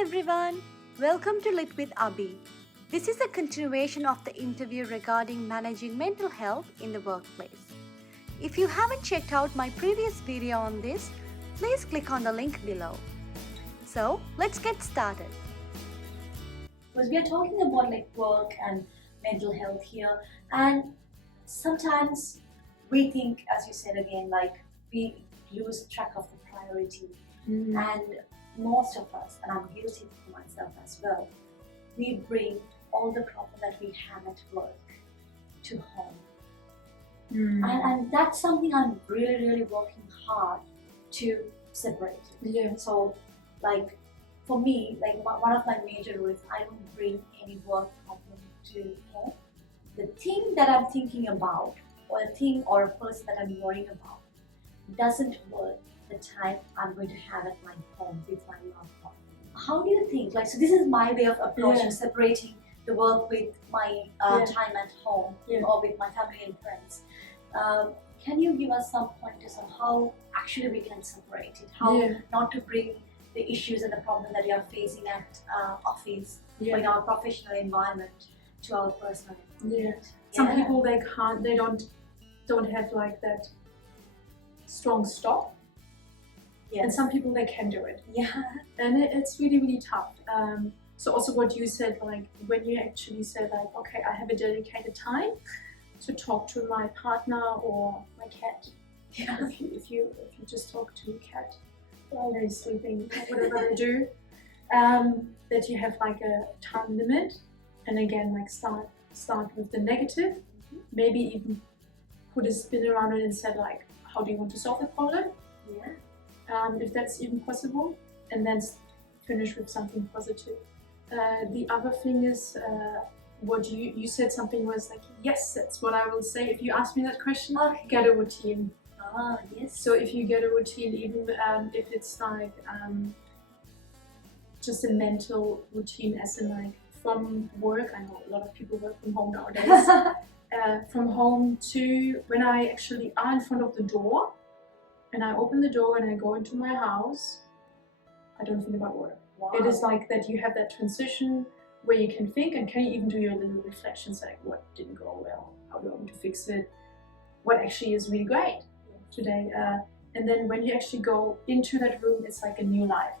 everyone, welcome to Lit with Abhi. This is a continuation of the interview regarding managing mental health in the workplace. If you haven't checked out my previous video on this, please click on the link below. So let's get started. Because we are talking about like work and mental health here, and sometimes we think, as you said again, like we lose track of the priority. And most of us, and I'm guilty for myself as well, we bring all the problem that we have at work to home. And that's something I'm really working hard to separate. Yeah. So like for me, like one of my major rules, I don't bring any work problem to home. The thing that I'm thinking about, or a thing or a person that I'm worrying about, doesn't work the time I'm going to have at my home with my loved one. How do you think, like, so this is my way of approaching separating the work with my time at home or with my family and friends. Can you give us some pointers on how actually we can separate it? How not to bring the issues and the problem that you are facing at office or in our professional environment to our personal environment? Some people they don't have like that strong stop. And some people they can do it. And it's really tough. So also what you said, like when you actually said like, okay, I have a dedicated time to talk to my partner or my cat. If you just talk to your cat while they're sleeping, whatever they do, that you have like a time limit, and again like start with the negative, maybe even put a spin around it and said like, how do you want to solve the problem? If that's even possible, and then finish with something positive. The other thing is, what you said something was like, yes, that's what I will say. If you ask me that question, get a routine. So if you get a routine, even if it's like just a mental routine, as in like from work, I know a lot of people work from home nowadays, from home to when I actually are in front of the door, and I open the door and I go into my house, I don't think about work. It is like that you have that transition where you can think, and can you even do your little reflections like what didn't go well, how do I want to fix it, what actually is really great today. And then when you actually go into that room, it's like a new life.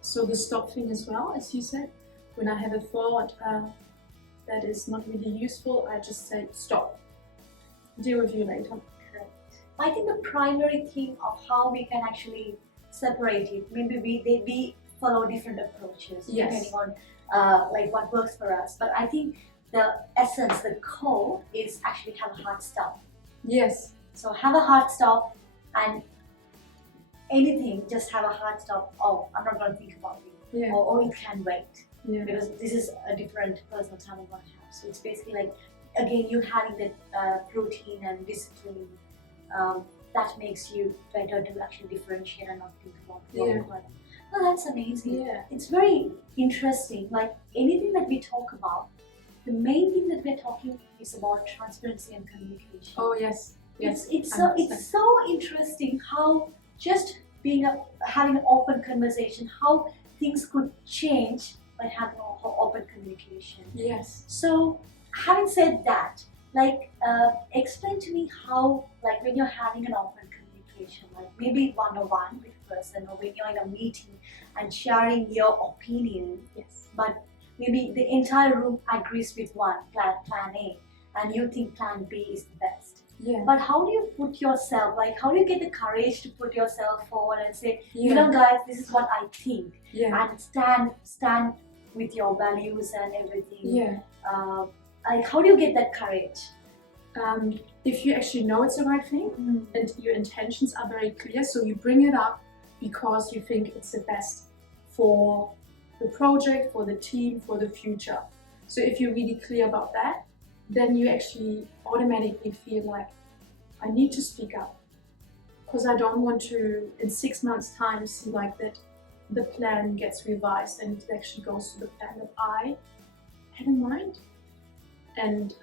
So the stop thing as well, as you said, when I have a thought that is not really useful, I just say stop, deal with you later. I think the primary thing of how we can actually separate it, maybe we follow different approaches depending on like what works for us. But I think the essence, the core is actually have a hard stop. So have a hard stop, and anything, just have a hard stop. Oh, I'm not going to think about it. Or it can wait. Because this is a different personal time I'm going to have. So it's basically like, again, you having that routine and discipline. That makes you better to actually differentiate and not think about work. Oh, that's amazing. It's very interesting. Like anything that we talk about, the main thing that we're talking is about transparency and communication. It's so interesting how just having an open conversation, how things could change by having open communication. So having said that, like explain to me how, like when you're having an open communication, like maybe one-on-one with a person, or when you're in a meeting and sharing your opinion, but maybe the entire room agrees with plan A, and you think plan B is the best. But how do you put yourself, like how do you get the courage to put yourself forward and say, you know guys, this is what I think, and stand with your values and everything. Like how do you get that courage? If you actually know it's the right thing and your intentions are very clear, so you bring it up because you think it's the best for the project, for the team, for the future. So if you're really clear about that, then you actually automatically feel like, I need to speak up, because I don't want to, in 6 months' time, see like that the plan gets revised and it actually goes to the plan that I had in mind. And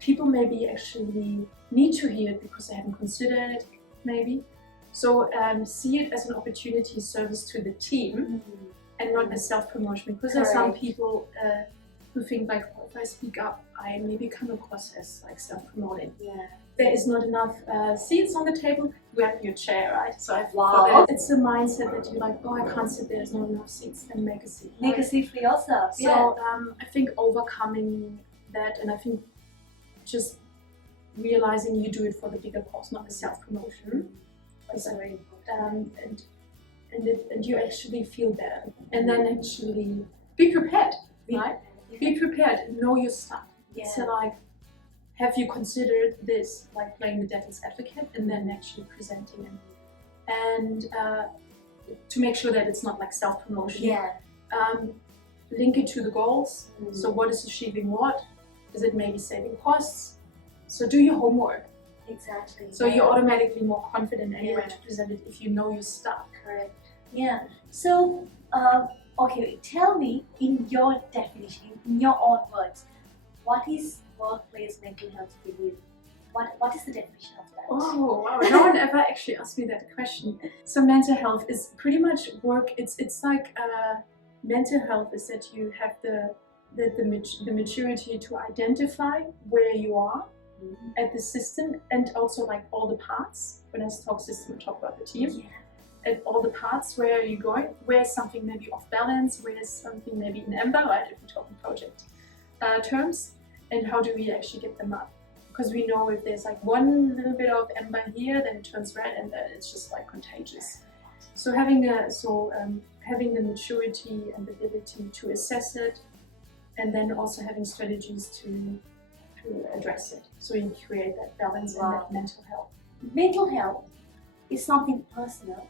people maybe actually need to hear it because they haven't considered it, maybe. So see it as an opportunity service to the team and not as self-promotion, because there are some Correct. people who think like, oh, if I speak up, I maybe come across as like self-promoting. Yeah. There is not enough seats on the table, grab your chair, right? So I've Wow. thought that it's a mindset that you're like, oh, I can't sit there, there's not enough seats, then make a seat. Make a seat for yourself. So I think overcoming that, and I think just realizing you do it for the bigger cause, not the self-promotion. That's very important. And you actually feel better, and then actually be prepared, right? Be prepared, know your stuff. Yeah. So like, have you considered this, like playing the devil's advocate, and then actually presenting it, and to make sure that it's not like self-promotion. Yeah. Link it to the goals. So what is achieving what? Is it maybe saving costs? So do your homework. Exactly. So you're automatically more confident anyway Yeah. to present it if you know your stuff. Correct. Yeah. So, okay, tell me in your definition, in your own words, what is workplace mental health for you? What is the definition of that? Oh wow! No one ever actually asked me that question. So mental health is pretty much work. It's like mental health is that you have the maturity to identify where you are at the system, and also like all the parts. When I talk system, I talk about the team. Yeah. At all the parts, where are you going? Where's something maybe off balance? Where's something maybe in amber, right? If we talk in project terms, and how do we actually get them up? Because we know if there's like one little bit of amber here, then it turns red, and then it's just like contagious. So having the maturity and the ability to assess it, and then also having strategies to address it, so you create that balance and that mental health. Mental health is something personal,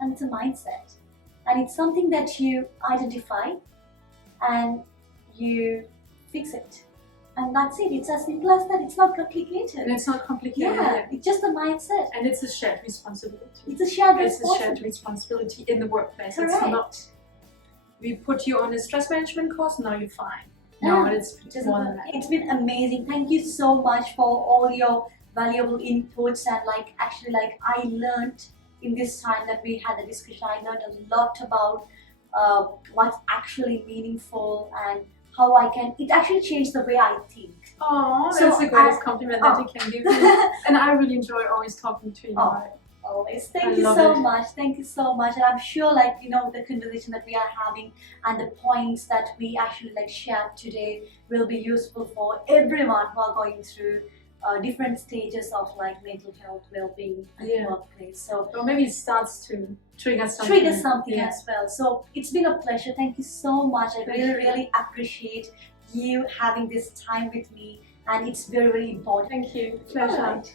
and it's a mindset, and it's something that you identify and you fix it, and that's it. It's as simple as that. It's not complicated. And it's not complicated. Yeah, it's just a mindset. And it's a shared responsibility. It's a shared It's a shared responsibility. responsibility in the workplace. Correct. It's not, we put you on a stress management course, now you're fine. Yeah, No, it's more than that. It's been amazing. Thank you so much for all your valuable inputs, and like actually like I learned in this time that we had a discussion, I learned a lot about what's actually meaningful and how I can, it actually changed the way I think. Oh, So that's the greatest compliment that you can give me. And I really enjoy always talking to you. Oh. Always. I Thank you love so it. much. Thank you so much. And I'm sure like, you know, the conversation that we are having and the points that we actually like shared today will be useful for everyone who are going through different stages of like mental health, well-being and Yeah. workplace. So Or maybe it starts to trigger something. trigger something Yeah. as well. So it's been a pleasure. Thank you so much. I Thank really, you. really appreciate you having this time with me, and it's very, very important. Thank you. Pleasure. Alright.